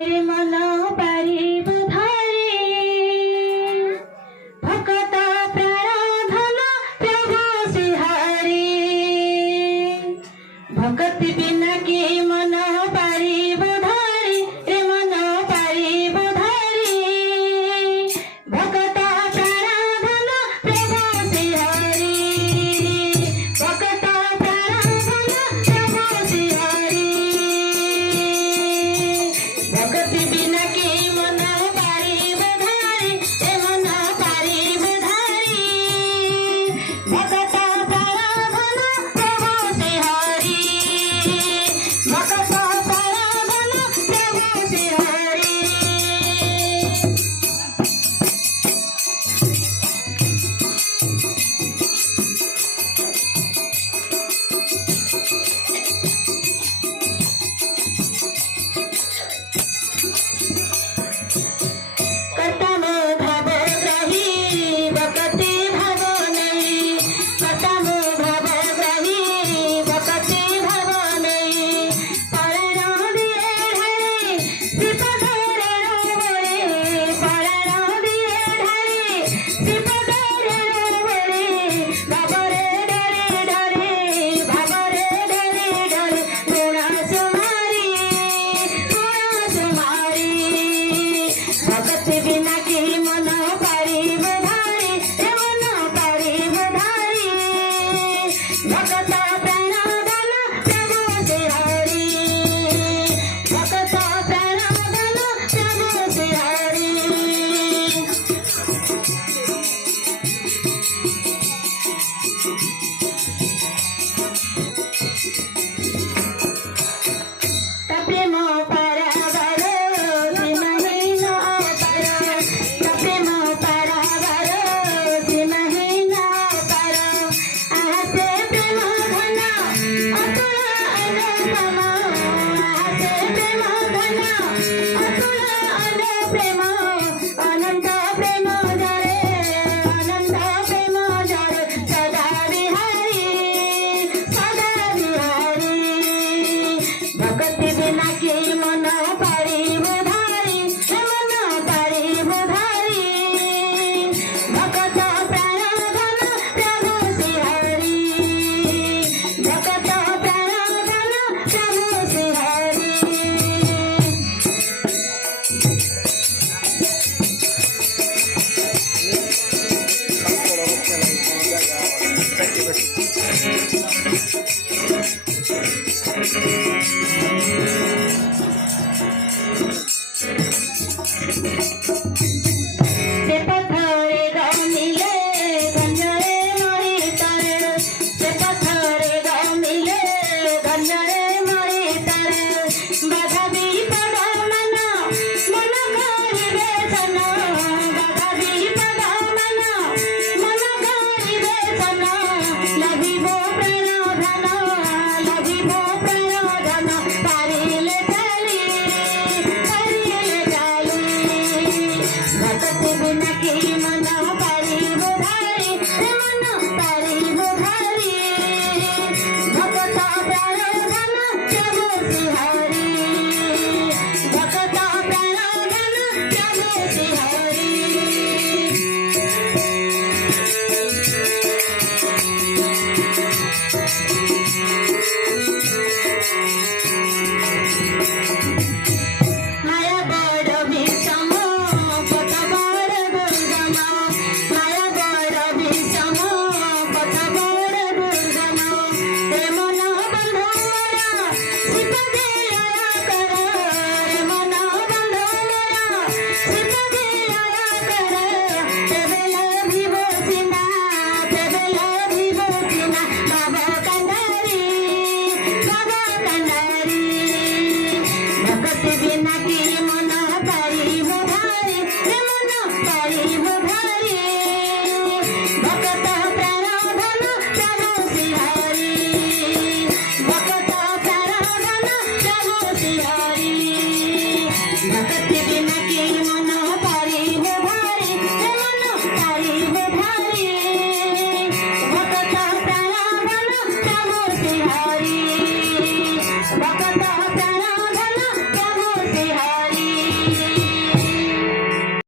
मन पारिब धरी भक्त प्रार्थना प्रभु सिहारी भक्ति बिना के मन पारिब धरी मन पारिब धरी भक्त प्रार्थना प्रभु सिहारी भक्त प्रार्थना प्रभु सिहारी भक्ति बिना के मन पारिब धरी मन पारिब धरी भक्त प्रार्थना प्रभु सिहारी भक्त प्रार्थना प्रभु सिहारी कर्तम भाव ग्रही भक्ति भाव नहीं कर्तम भाव ग्रही भक्ति भाव नहीं परण दिए ढाई श्रीपदरे रोबरे परण दिए ढाई श्रीपदरे रोबरे भावरे डरे डरे भावरे डरे डरे गुण सुमारी भक्ति बिना के मन पारिब धरी मन पारिब धरी भक्त प्राणधन प्रभु सिहारी भक्त प्राणधन प्रभु सिहारी प्रेम पारावार सीमाहीन अपार प्रेम पारावार सीमाहीन अपार आसे प्रेम घन अतुल अनुपम आसे प्रेम घन अतुल अनुप्रेम अनंत प्रेम जरे अनंत प्रेम जरे सदा बिहारी भक्ति बिना के मन पारिब धरी मन पारिब धरी भक्त प्राणधन प्रभु सिहारी भक्त प्राणधन प्रभु सिहारी से पथरे गमिले गंजरे मरी तारे से पथरे गमिले गंजरे मरी तारे बाधा विपद मन मन करिबे सन बाधा विपद मन मन करिबे सन लगिबो प्राणधन लगिबो प्राणधन पारिले चाली भक्ति बिना के मन पारिब धरी मन पारिब धरी भक्त प्राणधन प्रभु सिहारी भक्त प्राणधन प्रभु सिहारी माया बड़ विषम पथ बड़ दुर्गम माया बड़ विषम पथ बड़ दुर्गम रे मन बंधु मोरा श्रीपदे आया कर रे मन बंधु मोरा श्रीपदे आया कर तेबे लभिबो सिना बाबा कंडारी भक्ति बिना के मन पारिब धरी मन पारिब धरी भक्त प्राणधन प्रभु सिहारी भक्त प्राणधन प्रभु सिहारी